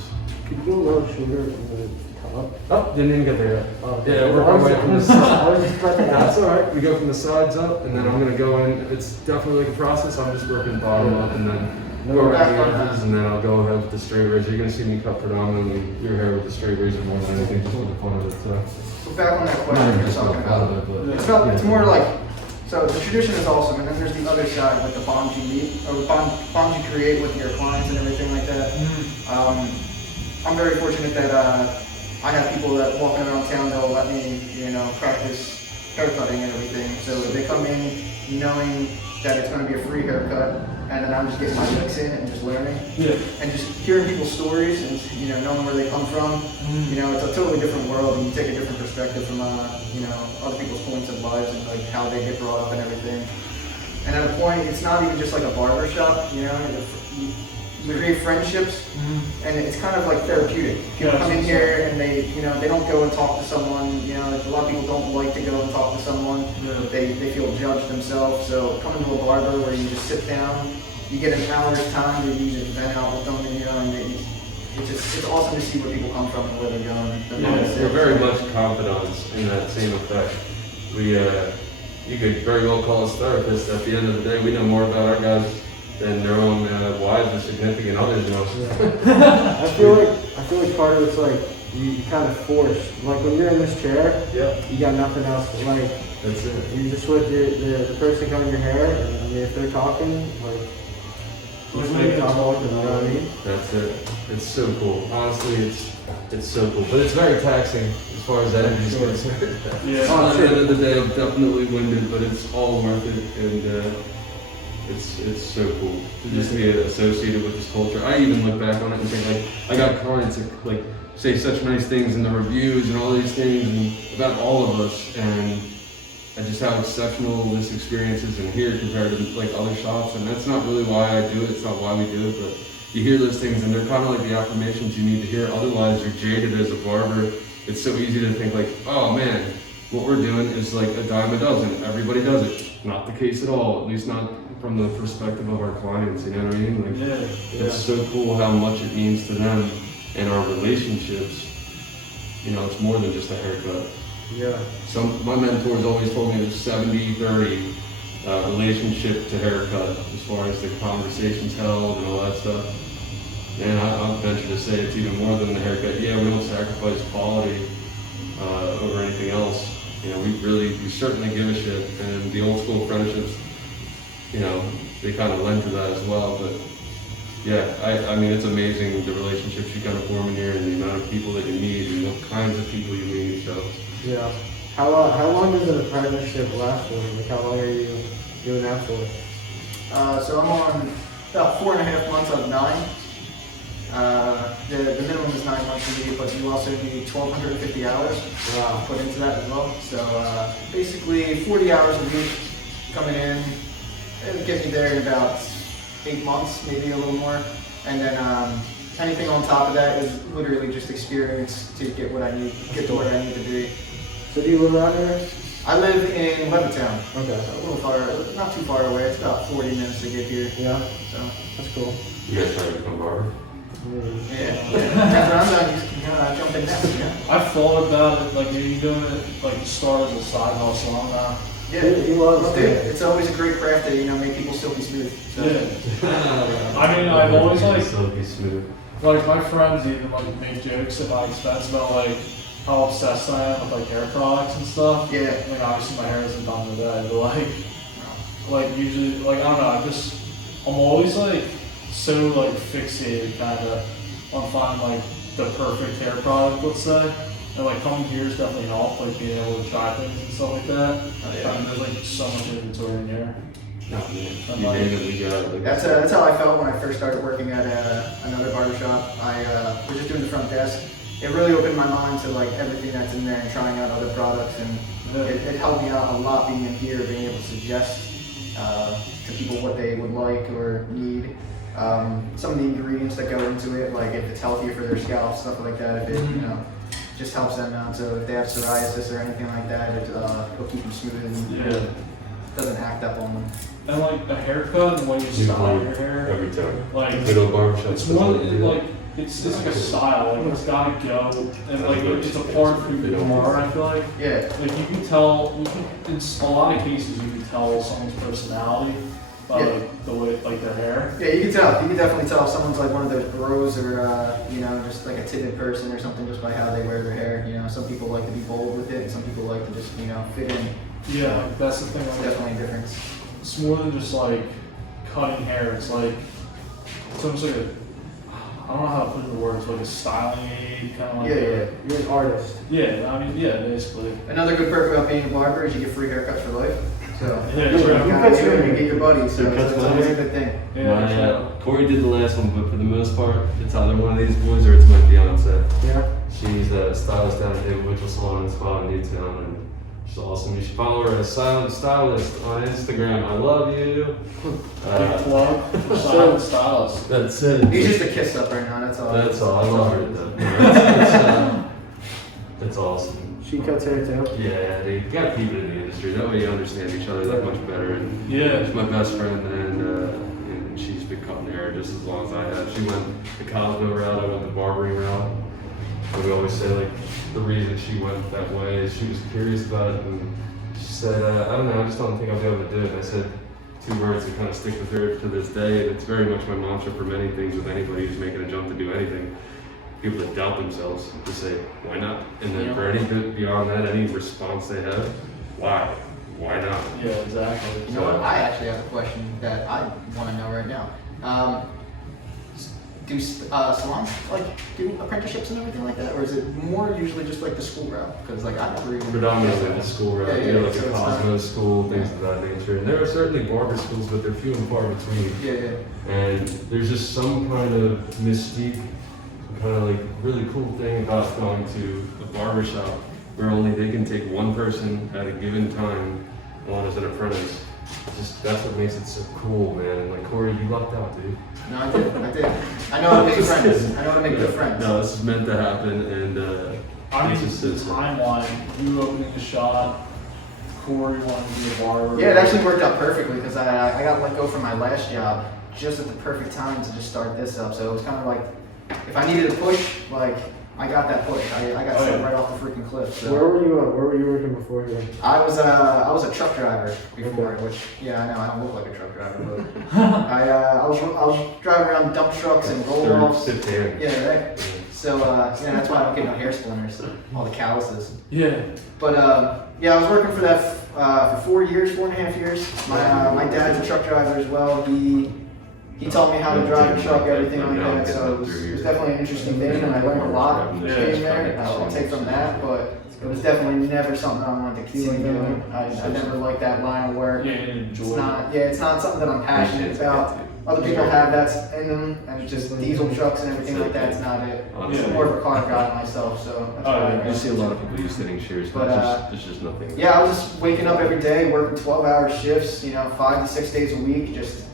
Could you go a little shorter from the top? Oh, didn't even get there yet. Oh, Yeah, we're going way from the side. I was just about to ask. That's alright. We go from the sides up, and then I'm gonna go in. It's definitely like a process. I'm just working bottom up, and then go around the edges, and then I'll go ahead with the straight razor. You're gonna see me cut predominantly your hair with the straight razor more than anything, just for the fun of it. So back on that Not question even you're just for talking the fun about. of it, but It's more like, so the tradition is awesome, and then there's the other side, like the bonds you meet, or bonds you create with your clients and everything like that. I'm very fortunate that I have people that walking around town that'll let me, practice haircutting and everything. So they come in knowing that it's going to be a free haircut, and then I'm just getting my licks in and just learning. Yeah. And just hearing people's stories and knowing where they come from. It's a totally different world, and you take a different perspective from other people's points of lives and like how they get brought up and everything. And at a point, it's not even just like a barber shop. you create friendships, and it's kind of like therapeutic. People come in here and they don't go and talk to someone. You know, like a lot of people don't like to go and talk to someone. Yeah. They feel judged themselves. So coming to a barber where you just sit down, you get an hour's time to use and vent out with them, and it's awesome to see where people come from and where they're going. We're very much confidants in that same effect. You could very well call us therapists. At the end of the day, we know more about our guys than their own wives or significant others know. Yeah. I feel like part of it's like you kind of forced. Like when you're in this chair, you got nothing else. Like That's it. you're just with the person cutting your hair. And, I mean, if they're talking, like you just make talk with them. You know what I mean? That's it. It's so cool. Honestly, it's so cool. But it's very taxing as far as that energy is concerned. Yeah. At the end of the day, I'm definitely winded, but it's all worth it, and it's so cool to just be associated with this culture. I even look back on it and think, like, I got clients that like say such nice things in the reviews and all these things and about all of us, and just how exceptional this experience is in here compared to like other shops. And that's not really why I do it. It's not why we do it, but you hear those things and they're kind of like the affirmations you need to hear. Otherwise, you're jaded as a barber. It's so easy to think like, oh man, what we're doing is like a dime a dozen. Everybody does it. Not the case at all. At least not from the perspective of our clients. You know what I mean? Like, it's so cool how much it means to them and our relationships. You know, it's more than just a haircut. Yeah. My mentors always told me it was 70-30 relationship to haircut as far as the conversations held and all that stuff. And I'll venture to say it's even more than the haircut. Yeah, we don't sacrifice quality over anything else. You know, we certainly give a shit. And the old school friendships, you know, they kind of lend to that as well. But yeah, I mean, it's amazing the relationships you kind of form in here and the amount of people that you meet and what kinds of people you meet. So Yeah. How long does an apprenticeship last for? Like how long are you doing that for? So I'm on about 4.5 months out of 9. The minimum is 9 months for me, but you also need 1,250 hours put into that as well. So basically 40 hours a week coming in. It gets me there in about 8 months, maybe a little more. And then anything on top of that is literally just experience to get what I need, get to where I need to be. So do you live around here? I live in Levittown. Okay. So a little far, not too far away. It's about 40 minutes to get here. Yeah. So That's cool. you guys trying to become barber? yeah. After I'm done, you can kind of jump in next, you know? I've thought about it, like you doing it, like start as a side hustle. I don't know. Yeah, He loves well, it. dude, it's always a great craft to make people silky smooth. So. Yeah. I mean, I've always like silky smooth. Like my friends even like make jokes at my expense about like how obsessed I am with like hair products and stuff. Yeah. Like obviously my hair isn't done today, but like usually like I don't know, I'm always like so like fixated kind of on finding like the perfect hair product, let's say. And like coming here has definitely helped, like being able to try things and stuff like that. And there's like so much inventory in here. No, man. You name it, we got it. Like That's how I felt when I first started working at another barbershop. I was just doing the front desk. It really opened my mind to like everything that's in there and trying out other products, and it helped me out a lot being in here, being able to suggest to people what they would like or need. Some of the ingredients that go into it, like if it's healthier for their scalp, stuff like that. If it just helps them out. So if they have psoriasis or anything like that, it'll keep them smooth and doesn't act up on them. And like a haircut and when you style your hair, every time. like Good old barbershop. it's one like it's like a style, like it's gotta go, and like it's a part of who you are. I feel like like you can tell, in a lot of cases you can tell someone's personality by like the way like their hair. Yeah, you can tell. You can definitely tell if someone's like one of those bros or just like a timid person or something just by how they wear their hair. Some people like to be bold with it, and some people like to just fit in. Yeah, like, that's the thing. It's Like, definitely a difference. it's more than just like cutting hair. It's like it's almost like I don't know how to put it into words, like a styling aid, kind of like You're an artist. Yeah, I mean, yeah, basically. Another good perk about being a barber is you get free haircuts for life. So Yeah, you true. get your buddies, so it's always a good thing. Yeah, Corey did the last one, but for the most part, it's either one of these boys or it's my fiance. Yeah. She's a stylist down at David Mitchell Salon and Spa in Newtown, and She's awesome. You should follow her as Silent Stylist on Instagram. I love you. Big plug. Silent Stylist. That's it. He's just a kiss up right now. That's all. That's all. I love her. That's awesome. She cuts hair too. Yeah, they gotta keep it in the industry. That way you understand each other that much better. And Yeah. she's my best friend, and she's been cutting hair just as long as I have. She went the Cosmo route. I went the barbering route. And we always say like the reason she went that way is she was curious about it, and she said, I don't know, I just don't think I'll be able to do it. And I said 2 words that kind of stick with her to this day, and it's very much my mantra for many things with anybody who's making a jump to do anything. People that doubt themselves to say, why not? And then for anything beyond that, any response they have, why? Why not? Yeah, exactly. You know what? I actually have a question that I want to know right now. Do salons like do apprenticeships and everything like that, or is it more usually just like the school route? Because like I never even Predominantly the school route, Yeah, you know, yeah, like so a it's Cosmo not- school, things of that nature. And there are certainly barber schools, but they're few and far between. Yeah. And there's just some kind of mystique, kind of like really cool thing about going to a barber shop where only they can take one person at a given time on as an apprentice. Just that's what makes it so cool, man. Like Cory, you lucked out, dude. No, I did. I know how to make friends. I know how to make good friends. No, this is meant to happen, and I mean, it's the just timeline, you opening a shop, Cory wanting to be a barber. Yeah, it actually worked out perfectly because I got let go from my last job just at the perfect time to just start this up. So it was kind of like, if I needed a push, like I got that push. I got sent right off the freaking cliff. So. Where were you working before here? I was a truck driver before, Okay. which I know I don't look like a truck driver, but I was driving around dump trucks and roll offs. third hand. Yeah, right. So that's why I don't get no hair splinters, all the calluses. Yeah. But I was working for that for 4 years, 4.5 years. My dad's a truck driver as well. He taught me how to drive a truck, everything like that. So it was definitely an interesting thing, and I learned a lot being there. I'll take from that, but it was definitely never something I wanted to keep doing. I never liked that line of work. Yeah, and enjoy It's it. not, it's not something that I'm passionate about. Other people have that in them, and it's just diesel trucks and everything like that's not it. I'm more of a car guy myself, so that's why You see a lot of people use sitting chairs, but it's just nothing. I was just waking up every day, working 12-hour shifts, 5 to 6 days a week, just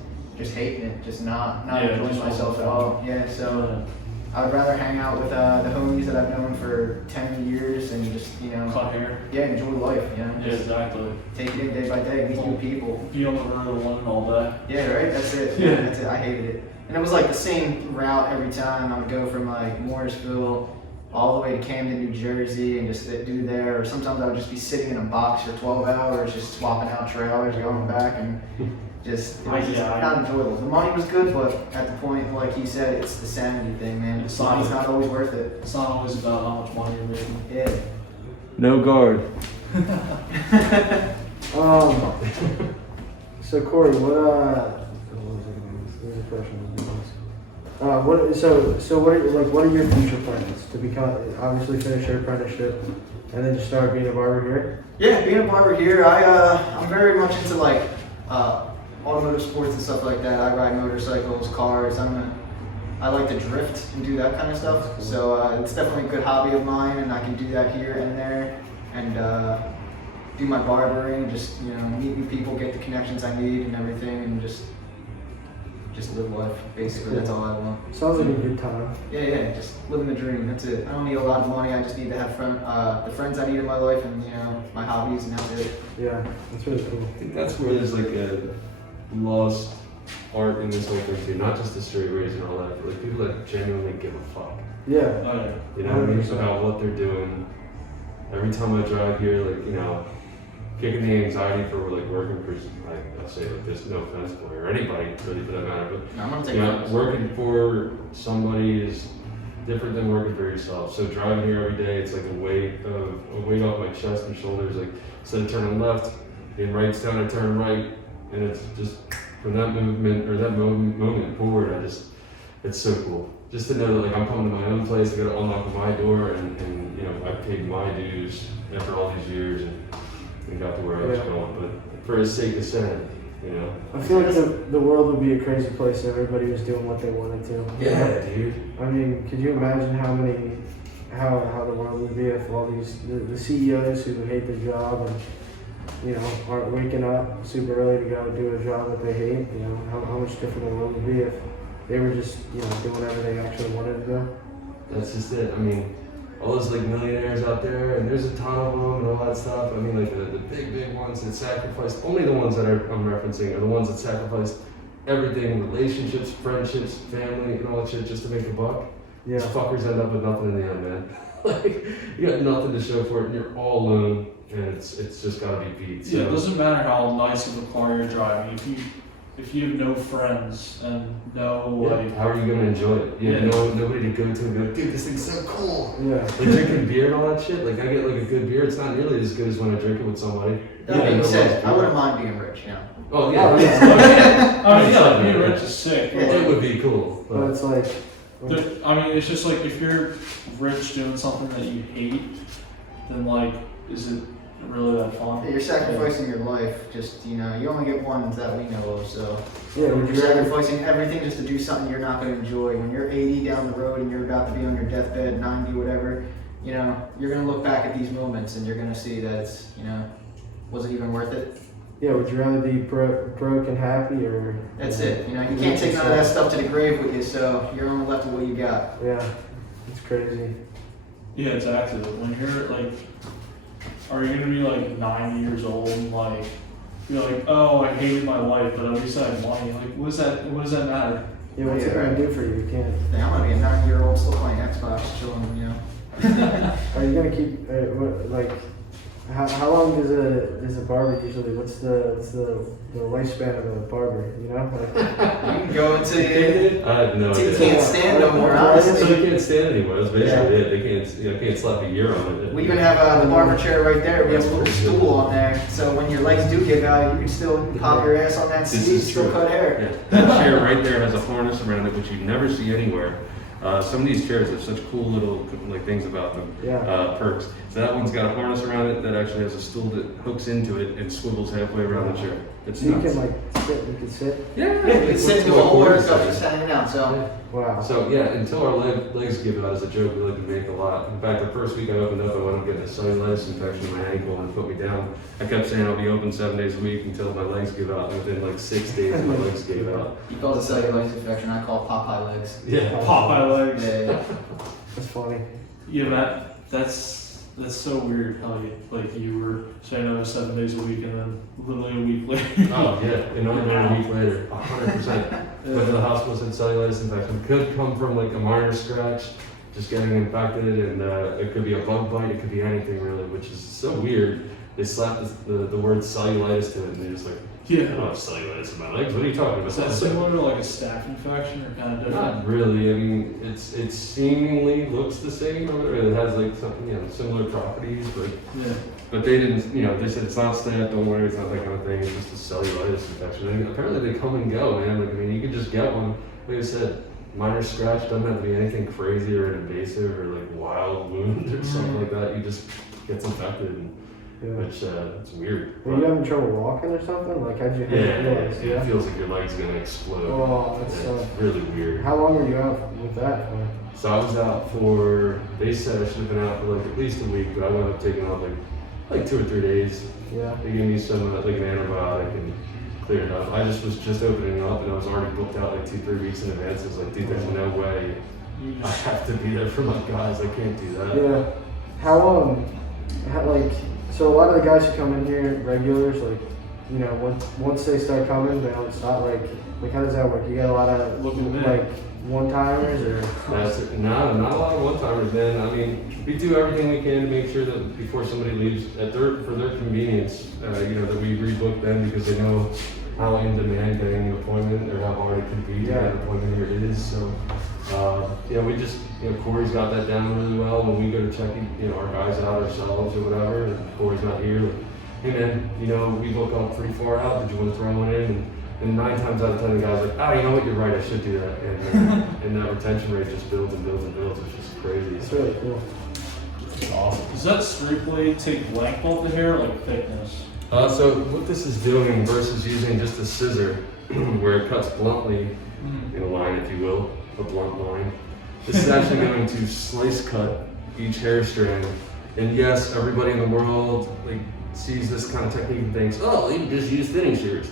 hating it, just not enjoying just myself at all. Yeah, so I would rather hang out with the homies that I've known for 10 years and just, Cut hair. enjoy life, Yeah, just exactly. take it in day by day, meet new people. Be on the road alone all day. Yeah, right, that's it. Yeah. That's it, I hated it. And it was like the same route every time. I would go from like Morrisville all the way to Camden, New Jersey, and just do there. Or sometimes I would just be sitting in a box for 12 hours, just swapping out trailers, going back, and it was not enjoyable. The money was good, but at the point, like he said, it's the sanity thing, man. It's Money's not- not always worth it. It's not always about how much money you're making. Yeah. No guard. So Cory, what there's a question. What are your future plans to become? Obviously, finish your apprenticeship, and then just start being a barber here. Yeah, being a barber here, I'm very much into like automotive sports and stuff like that. I ride motorcycles, cars. I like to drift and do that kind of stuff. So it's definitely a good hobby of mine, and I can do that here and there, and do my barbering. Just meet new people, get the connections I need, and everything, and just live life. Basically, that's all I want. Sounds like a good time. Yeah, just living the dream. That's it. I don't need a lot of money. I just need to have the friends I need in my life, and my hobbies, and that's it. Yeah, that's really cool. I think that's where there's like a lost art in this whole thing too. Not just the straight race and all that, but like people that genuinely give a fuck. Yeah. Oh, You know what I mean? 100%. About what they're doing. Every time I drive here, like, kicking the anxiety for like working for, like, I'll say like this, no offense for or anybody really for that matter, but I'm gonna take it. working for somebody is different than working for yourself. So driving here every day, it's like a weight off my chest and shoulders. Like instead of turning left, in right's down, I turn right, and it's just from that movement or that moment forward, it's so cool. Just to know that like I'm coming to my own place, I gotta unlock my door, and I've paid my dues after all these years and got to where I was going. But for the sake of saying, I feel like the world would be a crazy place if everybody was doing what they wanted to. Yeah, dude. I mean, could you imagine how many how the world would be if all the CEOs who hate their job and aren't waking up super early to go do a job that they hate. How much different the world would be if they were just doing whatever they actually wanted to do. That's just it. I mean, all those like millionaires out there, and there's a ton of them and all that stuff. I mean, like the big ones that sacrificed. Only the ones that I'm referencing are the ones that sacrificed everything: relationships, friendships, family, and all that shit just to make a buck. Yeah. These fuckers end up with nothing in the end, man. Like, you got nothing to show for it, and you're all alone, and it's just gotta be beat. So. Yeah, it doesn't matter how nice of a car you're driving. If you have no friends and how are you gonna enjoy it? You have nobody to go to and go, dude, this thing's so cool. Yeah. Like drinking beer and all that shit. Like I get like a good beer. It's not nearly as good as when I drink it with somebody. That being said, I wouldn't mind being rich, Oh yeah. I mean, being rich is sick. Yeah, it would be cool. But it's like. It's just like if you're rich doing something that you hate, then like, is it really that fun? Yeah, you're sacrificing your life. Just you only get one that we know of. So you're sacrificing everything just to do something you're not going to enjoy. When you're 80 down the road and you're about to be on your deathbed, 90, whatever, you're going to look back at these moments and you're going to see that it's was it even worth it? Yeah, would you rather be broke and happy, or? That's it. You can't take none of that stuff to the grave with you, so you're only left with what you got. Yeah, it's crazy. Yeah, exactly. When you're like, are you gonna be like 90 years old and like, be like, oh, I hated my life, but at least I have money. Like, what does that matter? Yeah, what's it gonna do for you? You can't. Yeah, I'm gonna be a 90-year-old still playing Xbox, chilling, Are you gonna keep How long does a barber usually? What's the lifespan of a barber? You can go until you I have no idea. You can't stand no more. Honestly, so you can't stand anymore. That's basically it. They can't slap a year on it. We even have the barber chair right there. We have a little stool on there, so when your legs do give out, you can still pop your ass on that seat, still cut hair. Yeah. That chair right there has a harness around it, which you never see anywhere. Some of these chairs have such cool little things about them, perks. So that one's got a harness around it that actually has a stool that hooks into it and swivels halfway around the chair. It's you nuts. can sit. You can sit. Yeah, you can sit and do a whole workout just hanging out. So wow. So until our legs give out as a joke, we like to make a lot. In fact, the first week I opened up, I wound up getting a cellulitis infection in my ankle and put me down. I kept saying I'll be open 7 days a week until my legs give out. And within like 6 days, my legs gave out. You call it a cellulitis infection. I call it Popeye legs. Yeah, Popeye legs. Yeah. That's funny. Yeah, Matt. That's so weird how you were saying I was 7 days a week and then literally a week later. Oh yeah, and only a week later, 100%. Went to the hospital, said cellulitis infection could come from like a minor scratch, just getting infected, and it could be a bug bite, it could be anything really, which is so weird. They slapped the word cellulitis to it, and they're just like, I don't have cellulitis in my legs. What are you talking about? Is that similar to like a staph infection or kind of different? Not really. I mean, it seemingly looks the same. It has like some similar properties, but they didn't. They said it's not staph. Don't worry, it's not that kind of thing. It's just a cellulitis infection. And apparently they come and go, man. Like you could just get one. Like I said, minor scratch doesn't have to be anything crazy or invasive or like wild wound or something like that. You just gets infected. Which it's weird. Were you having trouble walking or something? Like how'd you realize? Yeah, it feels like your leg's gonna explode. Oh, that's really weird. How long were you out with that for? So I was out for. They said I should have been out for like at least a week, but I wound up taking off like 2 or 3 days. Yeah. They gave me some like an antibiotic and cleared it up. I was just opening up and I was already booked out like 2-3 weeks in advance. I was like, dude, there's no way I have to be there for my guys. I can't do that. Yeah. How So a lot of the guys who come in here, regulars, once they start coming, they don't stop. Like how does that work? You got a lot of one-timers, or? Not a lot of one-timers, man. I mean, we do everything we can to make sure that before somebody leaves, for their convenience, that we rebook them because they know how in demand getting an appointment or how hard it can be to get an appointment here is. So, we just, Cory's got that down really well. When we go to check, our guys out ourselves or whatever, and Cory's not here, hey man, we book up pretty far out. Did you want to throw one in? And 9 times out of 10, the guy's like, you know what, you're right, I should do that. And that retention rate just builds and builds and builds. It's just crazy. It's really cool. That's awesome. Does that strictly take length off the hair, like thickness? So what this is doing versus using just a scissor, where it cuts bluntly in a line, if you will, a blunt line, this is actually going to slice cut each hair strand. And yes, everybody in the world like sees this kind of technique and thinks, oh, you can just use thinning shears.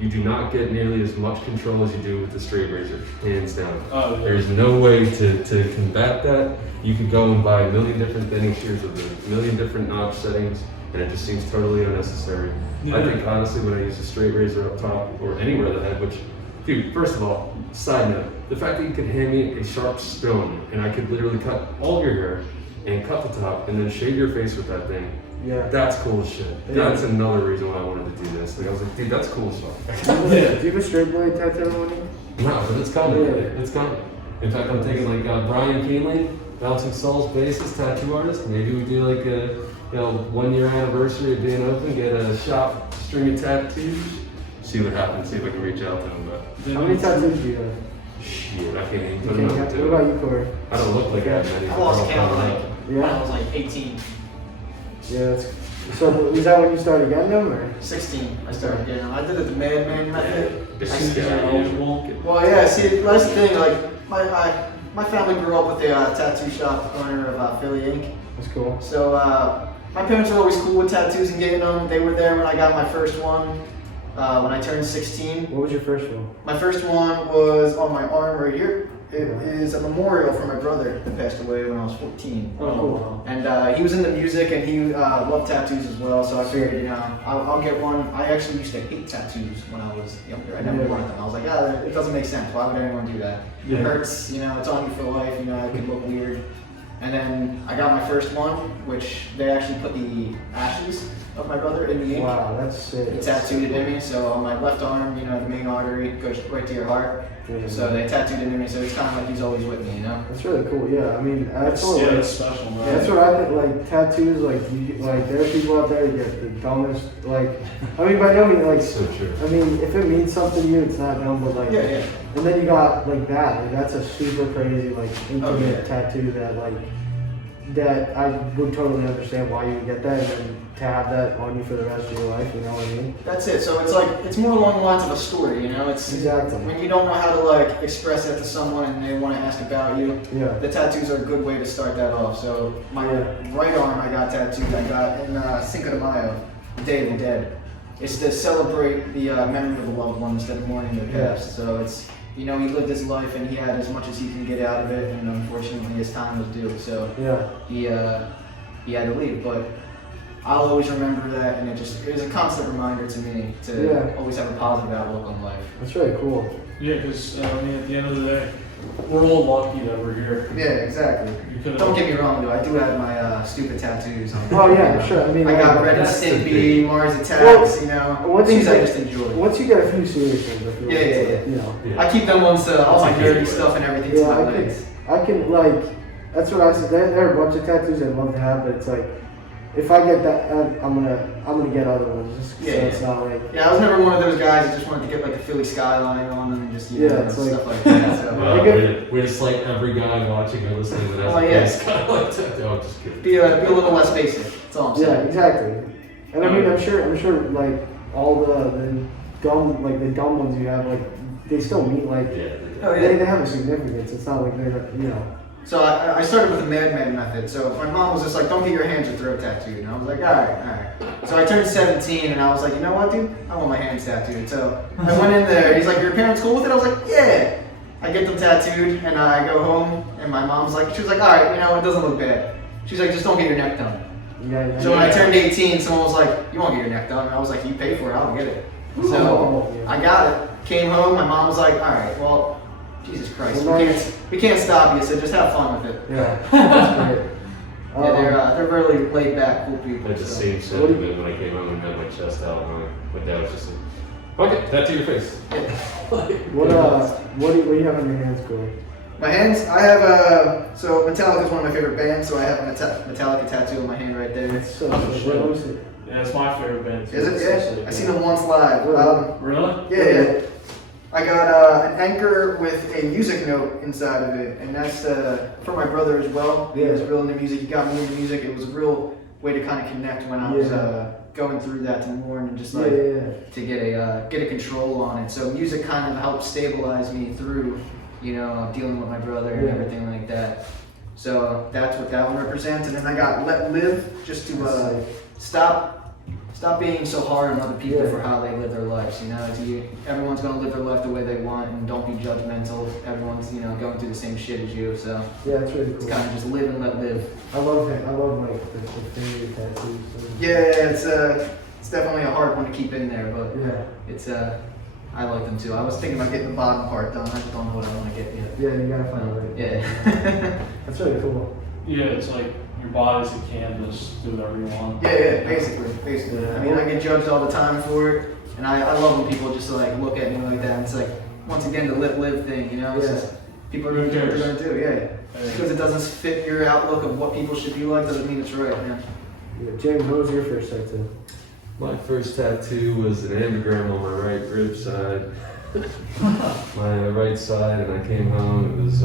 You do not get nearly as much control as you do with the straight razor, hands down. Oh, yeah. There's no way to combat that. You could go and buy a million different thinning shears with a million different notch settings, and it just seems totally unnecessary. Yeah. I think honestly, when I use a straight razor up top or anywhere on the head, which, dude, first of all, side note, the fact that you could hand me a sharp stone and I could literally cut all your hair and cut the top and then shave your face with that thing. Yeah. That's cool as shit. Yeah. That's another reason why I wanted to do this. Like I was like, dude, that's cool as fuck. Do you have a straight blade tattoo on you? No, but it's coming. Yeah. It's coming. In fact, I'm thinking like Brian Keenly, Bouncing Souls bassist, tattoo artist. Maybe we do like a 1 year anniversary of being open, get a shop string of tattoos, see what happens, see if I can reach out to them. But How many tattoos do you have? shit, I can't even put Okay, them up what to. about you, Cory? I don't look like I have many. I lost count when I Yeah. was like 18, Yeah. So was that when you started getting them, or? 16. I started getting them. I did it the madman method. As soon as you're eligible. Well, yeah. See, that's the thing. Like my family grew up with a tattoo shop at the corner of Philly Inc. That's cool. So my parents were always cool with tattoos and getting them. They were there when I got my first one when I turned 16. What was your first one? My first one was on my arm right here. It is a memorial for my brother that passed away when I was 14. Oh, cool. And he was into music and he loved tattoos as well, so I figured, you know, I'll get one. I actually used to hate tattoos when I was younger. I never wanted them. I was like, it doesn't make sense. Why would anyone do that? Yeah. It hurts, you know, it's on you for life, you know, it could look weird. And then I got my first one, which they actually put the ashes of my brother in the ink. Wow, that's sick. They tattooed it in me, so on my left arm, you know, the main artery goes right to your heart. Yeah. So they tattooed it in me, so it's kind of like he's always with me, you know? That's really cool. Yeah, I mean, that's what, Yeah, like, it's special, man. that's what I think. Like tattoos, like there are people out there who get the dumbest. Like, I mean, by no means, like, So true. I mean, if it means something to you, it's not dumb. But like, Yeah, yeah. and then you got like that. Like, that's a super crazy, like, intimate yeah. tattoo that like that I would totally understand why you would get that, and then to have that on you for the rest of your life. You know what I mean? That's it. So it's like, it's more along the lines of a story, you know? It's Exactly. when you don't know how to like express that to someone and they want to ask about you, Yeah. the tattoos are a good way to start that off. So my right arm I got tattooed, I got in Cinco de Mayo, the Day of the Dead. It's to celebrate the memory of the loved ones that are mourning their past. So it's, you know, he lived his life and he had as much as he can get out of it, and unfortunately his time was due. So Yeah. he had to leave, but I'll always remember that, and it was a constant reminder to me to always have a positive outlook on life. That's really cool. Yeah, because I mean, at the end of the day, we're all lucky that we're here. Yeah, exactly. You could've- Don't get me wrong though, I do have my stupid tattoos on. Oh yeah, sure. I mean, I got like, Red and that's the Stimpy, thing. Mars Attacks, Well, you know, once you things I get- just enjoy. Once you get a few serious ones, I feel Yeah, like, yeah, yeah. you know. Yeah. I keep them ones, all my That's a nerdy good stuff and everything Yeah, to my I legs. can like, that's what I said. There are a bunch of tattoos I'd love to have, but it's like, if I get that, I'm gonna get other ones. Just so Yeah, it's yeah. not like. Yeah, I was never one of those guys that just wanted to get like a Philly skyline on them and just, you know, it's like- stuff like that. So. Well, Like if- we're just like every guy watching or listening to that. Oh, yeah. It's kind of like that. No, I'm just kidding. Be a little less basic, that's all I'm Yeah, saying. exactly. And I mean, I'm sure, like all the dumb ones you have, like they still mean like Yeah. Oh, yeah. they have a significance. It's not like they're, you know. So I started with the madman method. So my mom was just like, don't get your hands or throat tattooed. And I was like, all right. So I turned 17 and I was like, you know what, dude? I want my hands tattooed. So I went in there. He's like, your parents cool with it? I was like, yeah. I get them tattooed and I go home and my mom's like, she was like, all right, you know, it doesn't look bad. She's like, just don't get your neck done. Yeah. So when I turned 18, someone was like, you won't get your neck done. And I was like, you pay for it, I'll get it. So I got it. Came home, my mom was like, all right, well, Jesus Christ, we can't stop you, so just have fun with it. Yeah. That's great. Yeah, they're really laid back, cool people. I had the so. same sentiment when I came home and had my chest out. And my dad was just like, okay, tattoo your face. What do you have on your hands, Cory? My hands, I have so Metallica is one of my favorite bands, so I have a Metallica tattoo on my hand right there. It's so Oh, sick. shit. Let me see. Yeah, it's my favorite band. too. Is It's it? so Yeah. sick, I seen them once live. Really? Yeah. I got an anchor with a music note inside of it, and that's for my brother as well. He was real into music. He got me into music. It was a real way to kind of connect when I was going through that to mourn and just like to get a control on it. So music kind of helped stabilize me through, you know, dealing with my brother and everything like that. So that's what that one represents. And then I got let live, just to stop being so hard on other people for how they live their lives. You know, everyone's gonna live their life the way they want, and don't be judgmental. Everyone's going through the same shit as you. So yeah, that's really cool. it's kind of just live and let live. I love it. I love like the finger tattoos. So. Yeah, it's definitely a hard one to keep in there, but yeah, I like them too. I was thinking about getting the bottom part done. I just don't know what I want to get yet. Yeah, you gotta find it right. Yeah. That's really cool. Yeah, it's like your body's a canvas, do whatever you want. Yeah, basically. Yeah. I mean, I get judged all the time for it, and I love when people just like look at me like that. And it's like, once again, the live thing, you know? It's just, people are going to do what they're going to do, Just because it doesn't fit your outlook of what people should be like doesn't mean it's right, man. Yeah. James, what was your first tattoo? My first tattoo was an anagram on my right rib side, my right side, and I came home. It was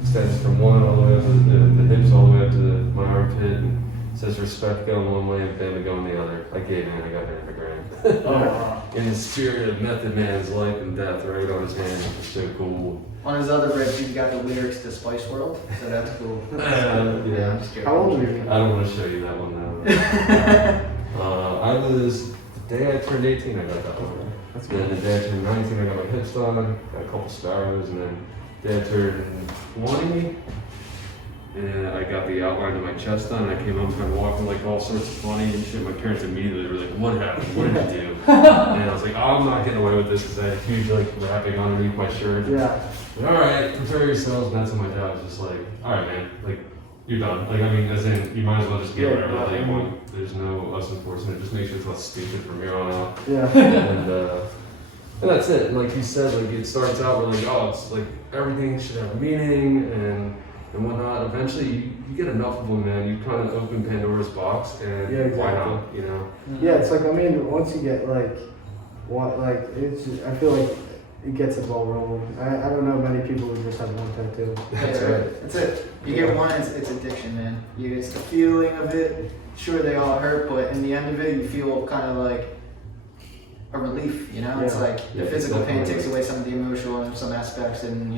extends from one all the way up to the hips, all the way up to my armpit, and it says respect going one way and family going the other. I gave in, I got an anagram. Oh, wow. In the spirit of Method Man's life and death, right on his hand, which is so cool. On his other ribs, he's got the lyrics to Spice World, so that's cool. Yeah. I'm just kidding. How old were you? I don't want to show you that one now. I was, the day I turned 18, I got that one. That's Then the day I turned 19, I got my hips done, got a couple sparrows, and then the day I turned 20, and I got the outline of my chest done, and I came home kind of walking like all sorts of funny and shit. My parents immediately were like, what happened? What did you do? And I was like, oh, I'm not getting away with this because I had huge like wrapping underneath my shirt. Yeah. All right, prepare yourselves. And that's when my dad was just like, all right, man, like, you're done. Like, I mean, as in, you might as well just get whatever the hell you want. There's no us enforcement. It just makes you less stupid from here on out. Yeah. And that's it. And like you said, like it starts out with like, oh, it's like everything should have a meaning and whatnot. Eventually, you get enough of them, man. You kind of open Pandora's box, and why not? You know? Yeah, it's like, I mean, once you get like, it's just, I feel like it gets the ball rolling. I don't know many people who just have one tattoo. That's right. That's it. You get one, it's addiction, man. It's the feeling of it. Sure, they all hurt, but in the end of it, you feel kind of like a relief, you know? It's like the physical pain takes away some of the emotional and some aspects and,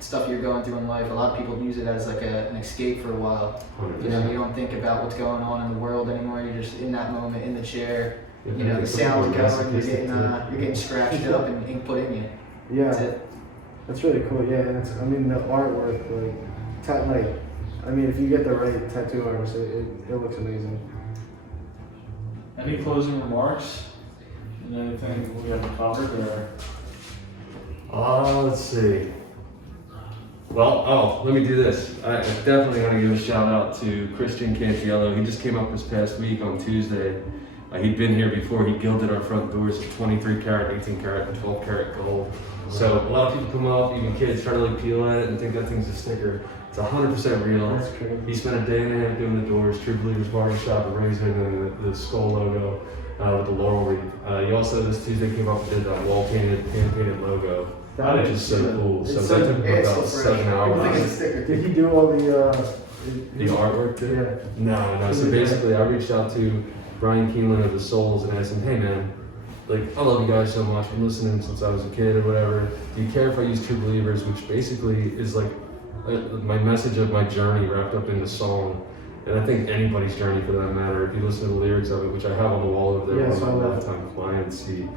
stuff you're going through in life. A lot of people use it as like an escape for a while. 100%. You don't think about what's going on in the world anymore. You're just in that moment, in the chair. The sound's going, you're getting scratched up and ink put in you. Yeah. That's it. That's really cool. Yeah, and it's, I mean, the artwork, I mean, if you get the right tattoo artist, it looks amazing. Any closing remarks? And anything we haven't covered, or? Let's see. Well, let me do this. I definitely want to give a shout out to Christian Cantiello. He just came up this past week on Tuesday. He'd been here before. He gilded our front doors with 23 karat, 18 karat, and 12 karat gold. So a lot of people come up, even kids, try to like peel at it and think that thing's a sticker. It's 100% real. That's crazy. He spent a day and a half doing the doors, True Believers Barbershop, erasing the skull logo with the laurel wreath. He also this Tuesday came up and did that wall painted, hand painted logo, which is so cool. So that took him about 7 I think it's a hours. sticker. Did he do all the artwork too? Yeah. No. So basically, I reached out to Brian Keeneland of the Souls and asked him, hey man, like, I love you guys so much. I've been listening since I was a kid or whatever. Do you care if I use True Believers, which basically is like my message of my journey wrapped up in the song. And I think anybody's journey for that matter, if you listen to the lyrics of it, which I have on the wall over there, Yes, one of I my love lifetime clients, he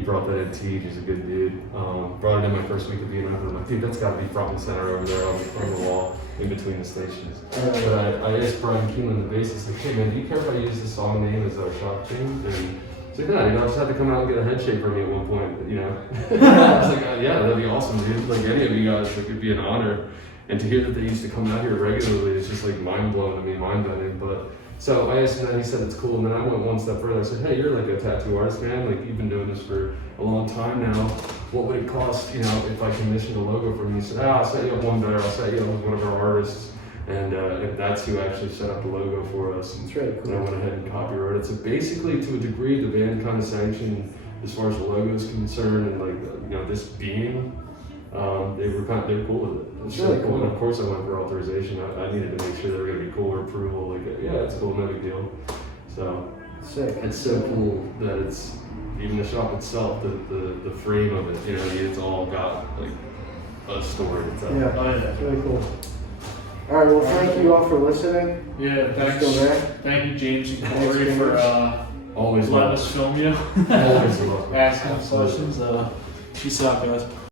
brought that in. He's a good dude. Brought it in my first week of being over. I'm like, dude, that's got to be front and center over there on the wall in between the stations. But I asked Brian Keeneland, the bassist, like, hey man, do you care if I use the song name as our shop thing? And he's like, no, I just had to come out and get a head shake from you at one point, I was like, yeah, that'd be awesome, dude. Like any of you guys, like, it'd be an honor. And to hear that they used to come out here regularly, it's just like mind-blowing to me, mind-bending. But so I asked him that, he said it's cool. And then I went one step further. I said, hey, you're like a tattoo artist, man. Like, you've been doing this for a long time now. What would it cost, if I commissioned a logo from you? He said, I'll set you up one better. I'll set you up with one of our artists. And that's who actually set up the logo for us. It's really cool. And I went ahead and copyrighted it. So basically, to a degree, the band kind of sanctioned as far as the logo is concerned, and like this being, they were cool with it. It's really cool. And of course, I went for authorization. I needed to make sure they were going to be cool or approval. Like, yeah, it's cool, no big deal. So Sick. it's so cool that it's even the shop itself, the frame of it. It's all got like a story. Yeah. Oh, yeah. It's really cool. All right, well, thank you all for listening. Yeah, thanks. Still there? Thank you, James and Thanks, Cory, James. for Always letting love. us film you. Always love. Asking questions. Peace out, guys.